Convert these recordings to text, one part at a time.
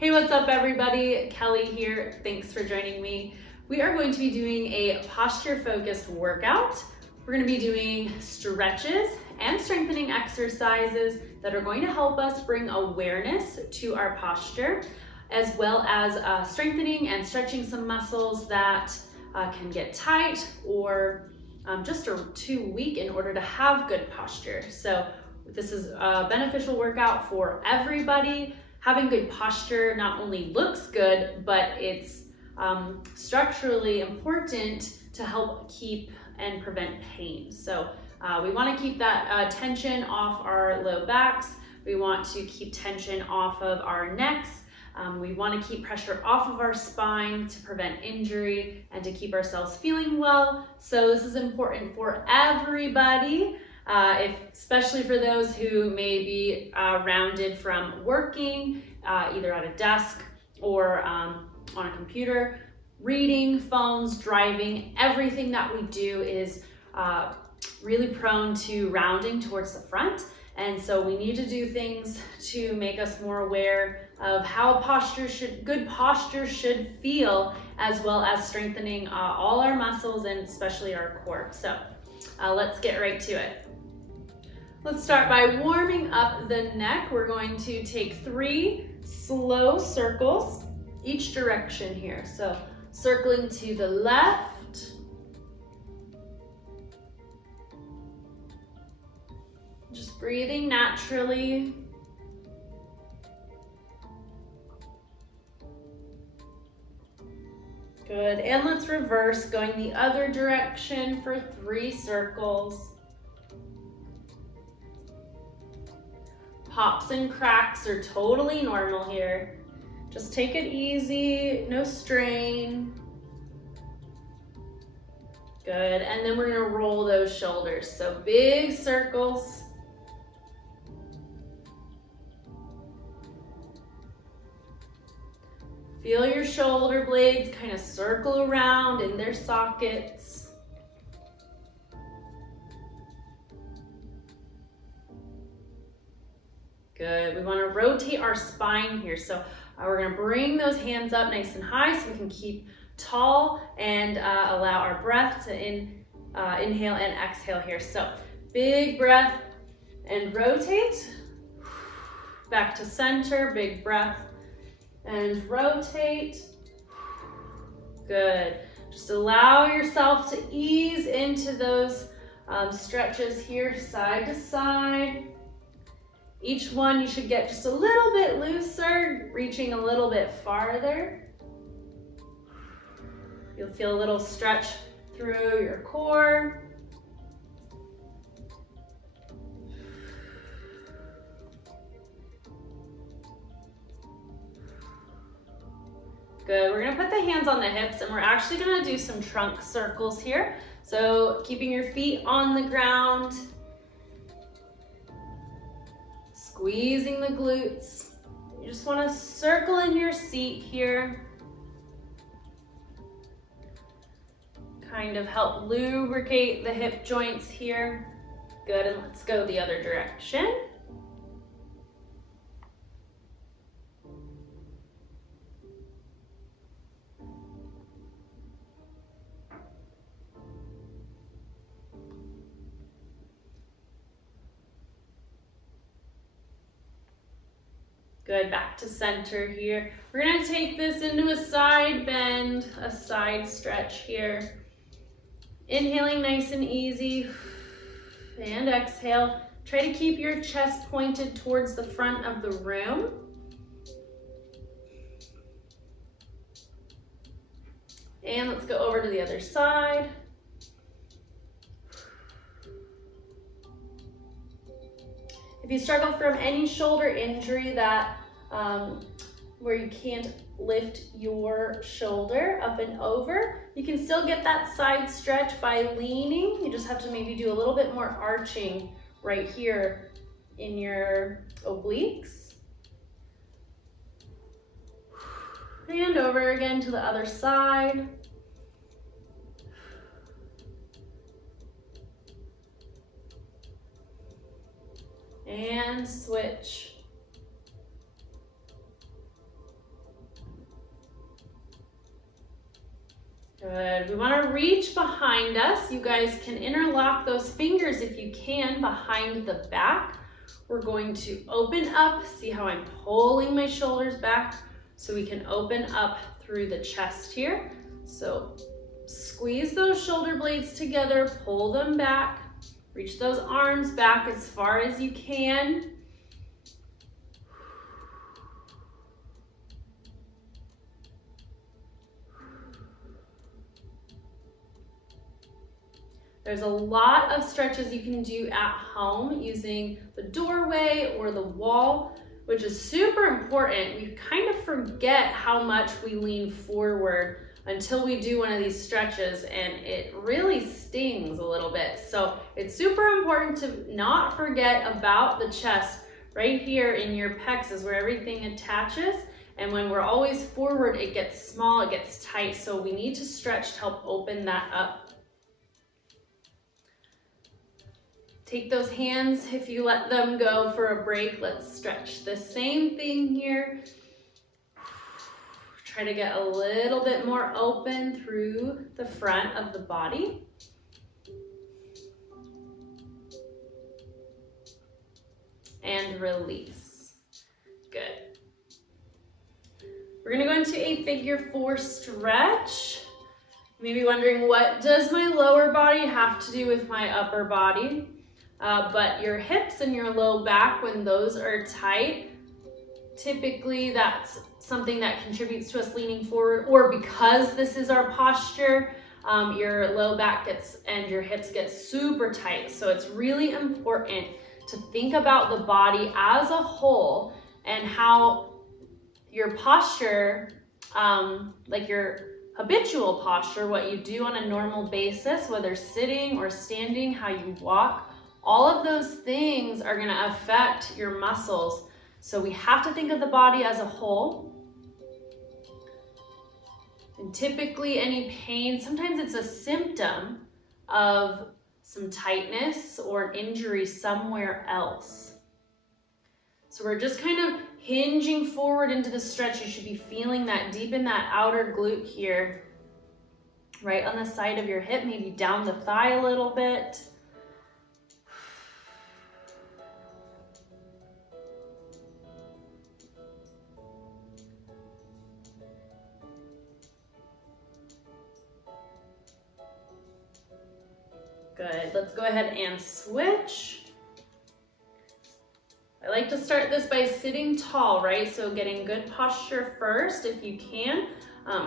Hey, what's up everybody? Kelly here. Thanks for joining me. We are going to be doing a posture-focused workout. We're going to be doing stretches and strengthening exercises that are going to help us bring awareness to our posture, as well as strengthening and stretching some muscles that can get tight or just are too weak in order to have good posture. So this is a beneficial workout for everybody. Having good posture not only looks good, but it's structurally important to help keep and prevent pain. So we want to keep that tension off our low backs. We want to keep tension off of our necks. We want to keep pressure off of our spine to prevent injury and to keep ourselves feeling well. So this is important for everybody. Especially for those who may be rounded from working either at a desk or on a computer, reading, phones, driving. Everything that we do is really prone to rounding towards the front. And so we need to do things to make us more aware of how good posture should feel, as well as strengthening all our muscles and especially our core. So let's get right to it. Let's start by warming up the neck. We're going to take 3 slow circles each direction here. So circling to the left, just breathing naturally. Good, and let's reverse, going the other direction for 3 circles. Pops and cracks are totally normal here. Just take it easy, no strain. Good, and then we're gonna roll those shoulders. So big circles. Feel your shoulder blades kind of circle around in their sockets. Good, we want to rotate our spine here. So we're going to bring those hands up nice and high so we can keep tall and allow our breath to inhale and exhale here. So big breath and rotate. Back to center, big breath and rotate. Good. Just allow yourself to ease into those stretches here, side to side. Each one you should get just a little bit looser, reaching a little bit farther. You'll feel a little stretch through your core. Good, we're gonna put the hands on the hips and we're actually gonna do some trunk circles here. So keeping your feet on the ground, squeezing the glutes. You just want to circle in your seat here. Kind of help lubricate the hip joints here. Good, and let's go the other direction. Good, back to center here. We're gonna take this into a side bend, a side stretch here. Inhaling nice and easy, and exhale. Try to keep your chest pointed towards the front of the room. And let's go over to the other side. If you struggle from any shoulder injury where you can't lift your shoulder up and over, you can still get that side stretch by leaning. You just have to maybe do a little bit more arching right here in your obliques. And over again to the other side. And switch. Good. We want to reach behind us. You guys can interlock those fingers if you can behind the back. We're going to open up. See how I'm pulling my shoulders back so we can open up through the chest here. So squeeze those shoulder blades together, pull them back, reach those arms back as far as you can. There's a lot of stretches you can do at home using the doorway or the wall, which is super important. We kind of forget how much we lean forward until we do one of these stretches, and it really stings a little bit. So it's super important to not forget about the chest. Right here in your pecs is where everything attaches. And when we're always forward, it gets small, it gets tight. So we need to stretch to help open that up. Take those hands, if you let them go for a break, let's stretch the same thing here. Try to get a little bit more open through the front of the body. And release. Good. We're gonna go into a figure 4 stretch. You may be wondering, what does my lower body have to do with my upper body? But your hips and your low back, when those are tight, typically that's something that contributes to us leaning forward, or because this is our posture, your low back and your hips get super tight. So it's really important to think about the body as a whole and how your posture, like your habitual posture, what you do on a normal basis, whether sitting or standing, how you walk, all of those things are going to affect your muscles. So we have to think of the body as a whole. And typically any pain, sometimes it's a symptom of some tightness or an injury somewhere else. So we're just kind of hinging forward into the stretch. You should be feeling that deep in that outer glute here, right on the side of your hip, maybe down the thigh a little bit. Good. Let's go ahead and switch. I like to start this by sitting tall, right? So getting good posture first if you can.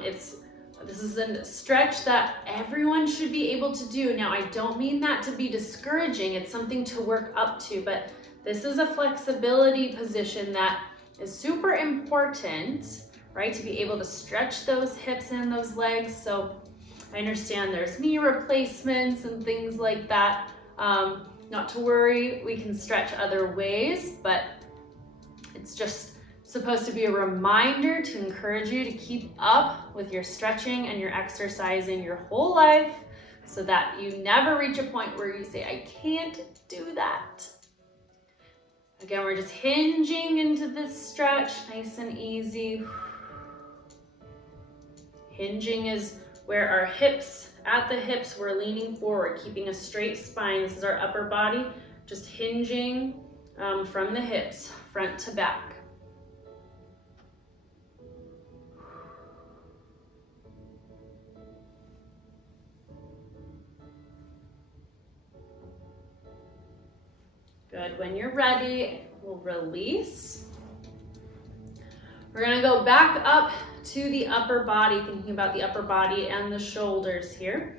This is a stretch that everyone should be able to do. Now, I don't mean that to be discouraging. It's something to work up to, but this is a flexibility position that is super important, right? To be able to stretch those hips and those legs. So I understand there's knee replacements and things like that. Not to worry, we can stretch other ways, but it's just supposed to be a reminder to encourage you to keep up with your stretching and your exercising your whole life so that you never reach a point where you say, I can't do that. Again, we're just hinging into this stretch, nice and easy. Hinging is where our hips, at the hips, we're leaning forward, keeping a straight spine. This is our upper body, just hinging from the hips, front to back. Good. When you're ready, we'll release. We're gonna go back up to the upper body, thinking about the upper body and the shoulders here.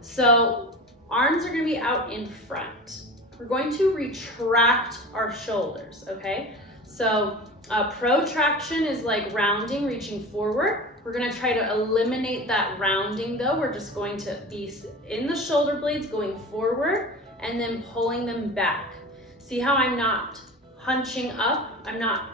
So arms are gonna be out in front. We're going to retract our shoulders, okay? So protraction is like rounding, reaching forward. We're gonna try to eliminate that rounding though. We're just going to be in the shoulder blades, going forward and then pulling them back. See how I'm not hunching up? I'm not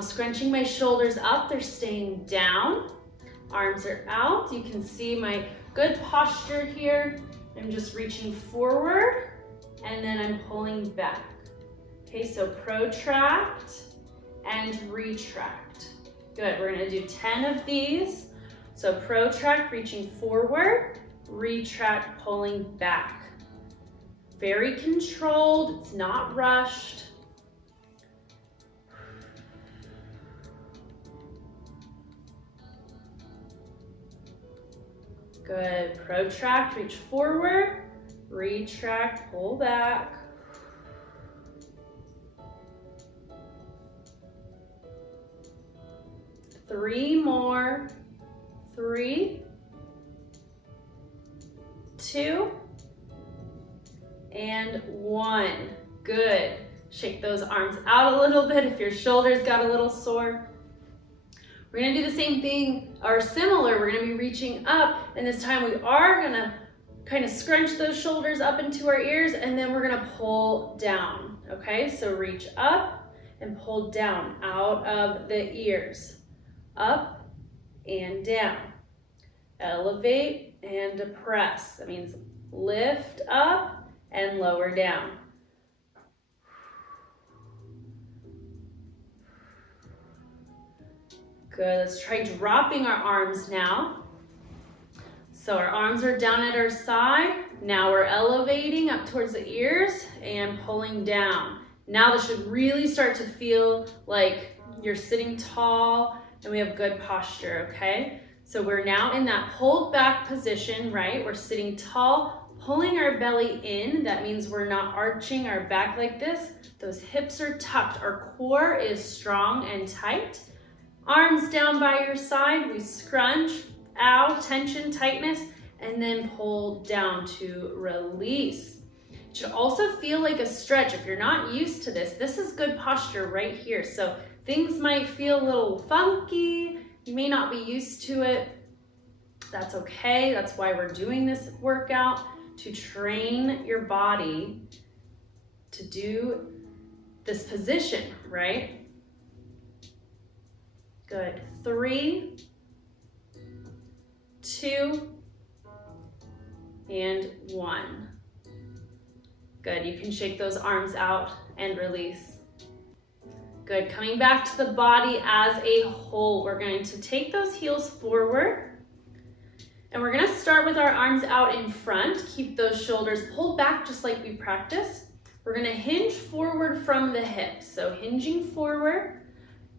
scrunching my shoulders up, they're staying down. Arms are out. You can see my good posture here. I'm just reaching forward and then I'm pulling back. Okay, so protract and retract. Good, we're gonna do 10 of these. So protract, reaching forward, retract, pulling back. Very controlled, it's not rushed. Good, protract, reach forward, retract, pull back. Three more. 3, 2, and 1. Good. Shake those arms out a little bit if your shoulders got a little sore. We're gonna do the same thing, or similar. We're gonna be reaching up, and this time we are gonna kind of scrunch those shoulders up into our ears, and then we're gonna pull down, okay? So reach up and pull down out of the ears. Up and down. Elevate and depress. That means lift up and lower down. Good, let's try dropping our arms now. So our arms are down at our side. Now we're elevating up towards the ears and pulling down. Now this should really start to feel like you're sitting tall and we have good posture, okay? So we're now in that pulled back position, right? We're sitting tall, pulling our belly in. That means we're not arching our back like this. Those hips are tucked. Our core is strong and tight. Arms down by your side. We scrunch out, tension, tightness, and then pull down to release. It should also feel like a stretch. If you're not used to this, this is good posture right here. So things might feel a little funky. You may not be used to it. That's okay. That's why we're doing this workout, to train your body to do this position, right? Good. 3, 2, and 1. Good. You can shake those arms out and release. Good, coming back to the body as a whole. We're going to take those heels forward and we're gonna start with our arms out in front. Keep those shoulders pulled back just like we practiced. We're gonna hinge forward from the hips. So hinging forward.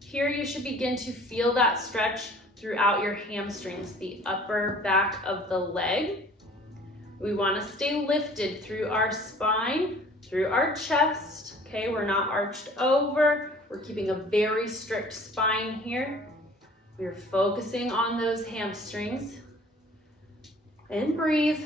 Here you should begin to feel that stretch throughout your hamstrings, the upper back of the leg. We wanna stay lifted through our spine, through our chest. Okay, we're not arched over. We're keeping a very strict spine here. We're focusing on those hamstrings. And breathe.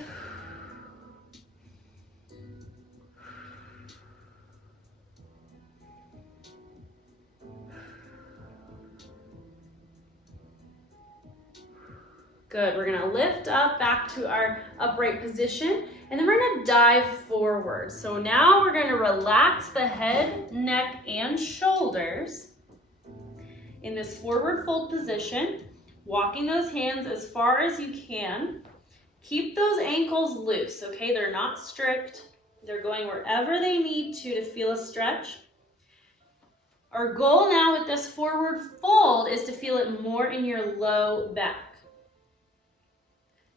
Good, we're gonna lift up back to our upright position, and then we're gonna dive forward. So now we're gonna relax the head, neck, and shoulders in this forward fold position, walking those hands as far as you can. Keep those ankles loose, okay? They're not strict. They're going wherever they need to feel a stretch. Our goal now with this forward fold is to feel it more in your low back.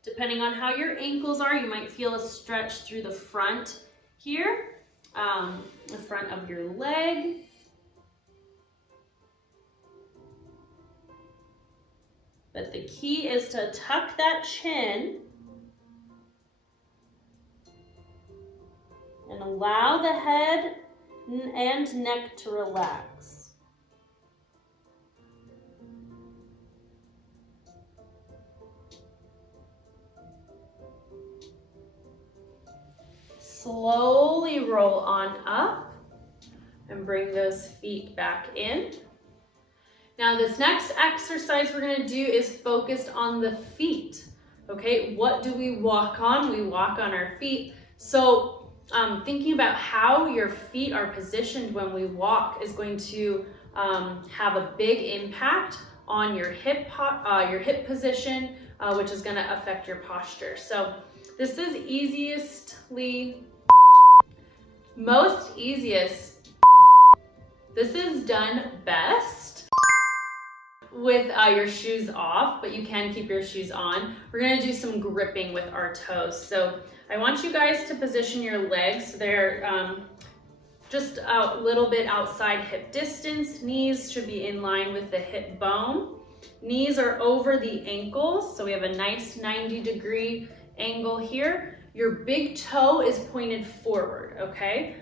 Depending on how your ankles are, you might feel a stretch through the front here, the front of your leg. But the key is to tuck that chin and allow the head and neck to relax. Slowly roll on up and bring those feet back in. Now this next exercise we're gonna do is focused on the feet. Okay, what do we walk on? We walk on our feet. So thinking about how your feet are positioned when we walk is going to have a big impact on your hip position, which is gonna affect your posture. So this is this is done best with your shoes off, but you can keep your shoes on. We're gonna do some gripping with our toes. So I want you guys to position your legs so they're just a little bit outside hip distance. Knees should be in line with the hip bone. Knees are over the ankles, so we have a nice 90-degree angle here. Your big toe is pointed forward, okay?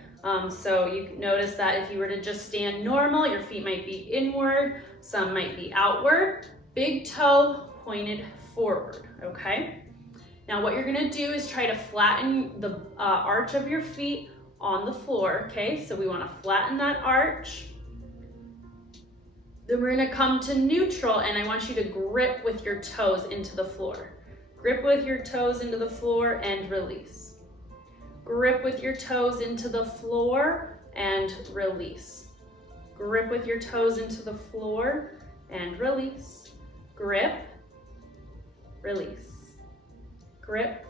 So you notice that if you were to just stand normal, your feet might be inward, some might be outward. Big toe pointed forward, okay? Now what you're gonna do is try to flatten the arch of your feet on the floor, okay? So we wanna flatten that arch. Then we're gonna come to neutral, and I want you to grip with your toes into the floor. Grip with your toes into the floor and release. Grip with your toes into the floor and release. Grip with your toes into the floor and release. Grip, release. Grip,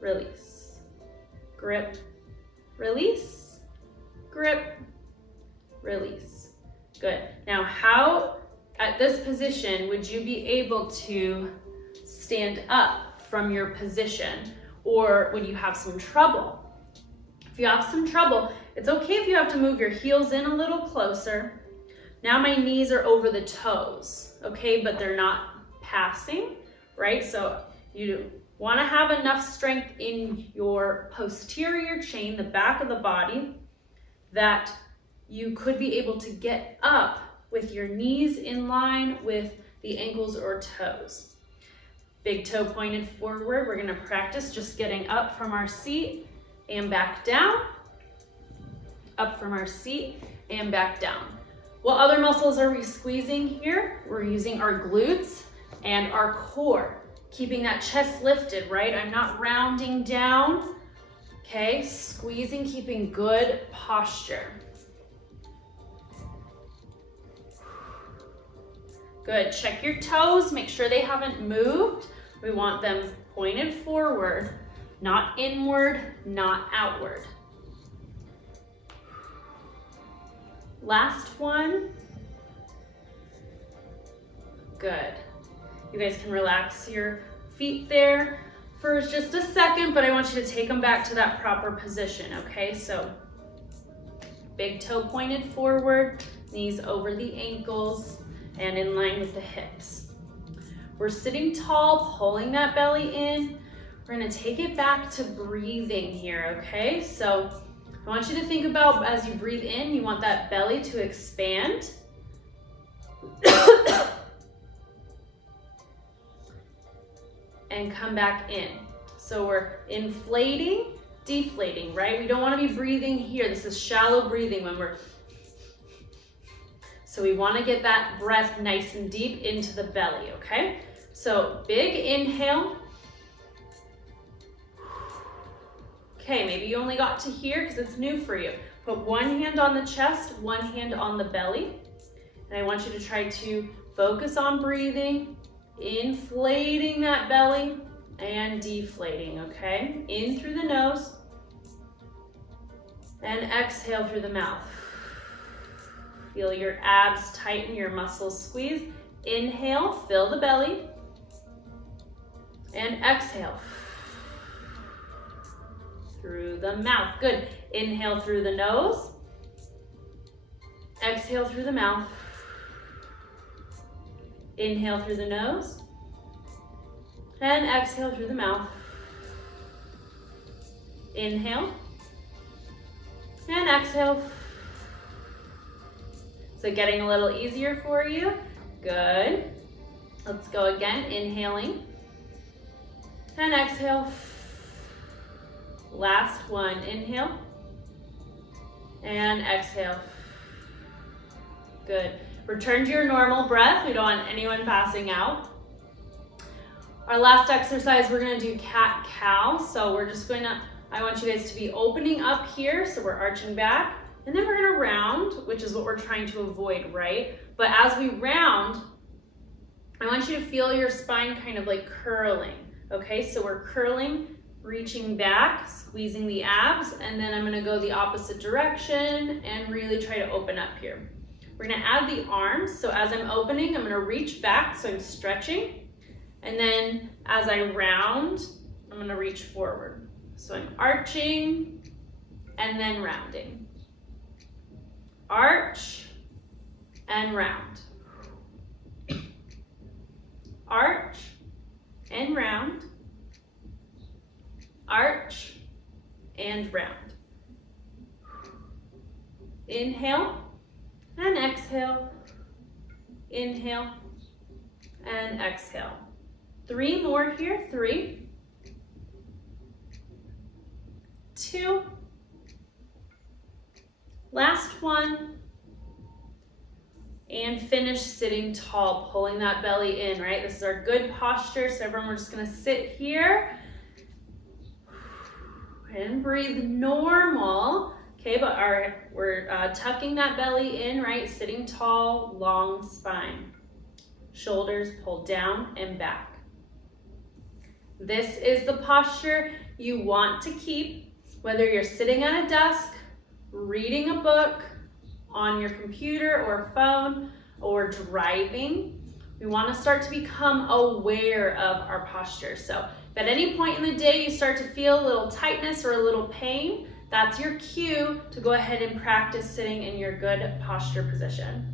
release. Grip, release. Grip, release. Good. Now, how, at this position, would you be able to stand up from your position, or would you have some trouble? If you have some trouble, it's okay if you have to move your heels in a little closer. Now my knees are over the toes, okay, but they're not passing, right? So you want to have enough strength in your posterior chain, the back of the body, that you could be able to get up with your knees in line with the ankles or toes. Big toe pointed forward. We're gonna practice just getting up from our seat and back down. Up from our seat and back down. What other muscles are we squeezing here? We're using our glutes and our core, keeping that chest lifted, right? I'm not rounding down, okay? Squeezing, keeping good posture. Good, check your toes, make sure they haven't moved. We want them pointed forward, not inward, not outward. Last one. Good. You guys can relax your feet there for just a second, but I want you to take them back to that proper position, okay? So big toe pointed forward, knees over the ankles, and in line with the hips. We're sitting tall, pulling that belly in. We're gonna take it back to breathing here, okay? So I want you to think about, as you breathe in, you want that belly to expand. And come back in. So we're inflating, deflating, right? We don't wanna be breathing here. This is shallow breathing when we're, so we wanna get that breath nice and deep into the belly, okay? So big inhale. Okay, maybe you only got to here because it's new for you. Put one hand on the chest, one hand on the belly. And I want you to try to focus on breathing, inflating that belly and deflating, okay? In through the nose and exhale through the mouth. Feel your abs tighten, your muscles squeeze. Inhale, fill the belly. And exhale. Through the mouth. Good. Inhale through the nose. Exhale through the mouth. Inhale through the nose. And exhale through the mouth. Inhale. And exhale. So getting a little easier for you. Good. Let's go again. Inhaling. And exhale. Last one. Inhale. And exhale. Good. Return to your normal breath. We don't want anyone passing out. Our last exercise, we're gonna do cat-cow. So we're just I want you guys to be opening up here. So we're arching back. And then we're gonna round, which is what we're trying to avoid, right? But as we round, I want you to feel your spine kind of like curling, okay? So we're curling, reaching back, squeezing the abs, and then I'm gonna go the opposite direction and really try to open up here. We're gonna add the arms. So as I'm opening, I'm gonna reach back, so I'm stretching. And then as I round, I'm gonna reach forward. So I'm arching and then rounding. Arch and round. Arch and round. Arch and round. Inhale and exhale. Inhale and exhale. 3 more here. 3, 2, last one, and finish sitting tall, pulling that belly in, right? This is our good posture. So everyone, we're just gonna sit here and breathe normal. Okay, but we're tucking that belly in, right? Sitting tall, long spine. Shoulders pulled down and back. This is the posture you want to keep, whether you're sitting at a desk, reading a book, on your computer or phone, or driving. We want to start to become aware of our posture. So if at any point in the day you start to feel a little tightness or a little pain, that's your cue to go ahead and practice sitting in your good posture position.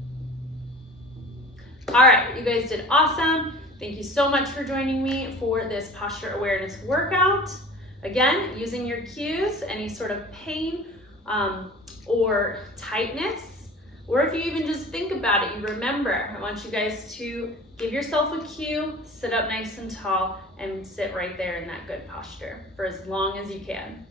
All right, you guys did awesome. Thank you so much for joining me for this posture awareness workout. Again, using your cues, any sort of pain or tightness, or if you even just think about it, you remember, I want you guys to give yourself a cue, sit up nice and tall, and sit right there in that good posture for as long as you can.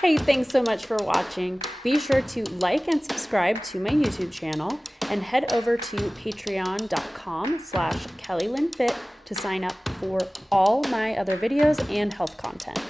Hey, thanks so much for watching. Be sure to like and subscribe to my YouTube channel and head over to patreon.com/KelliLynnFit to sign up for all my other videos and health content.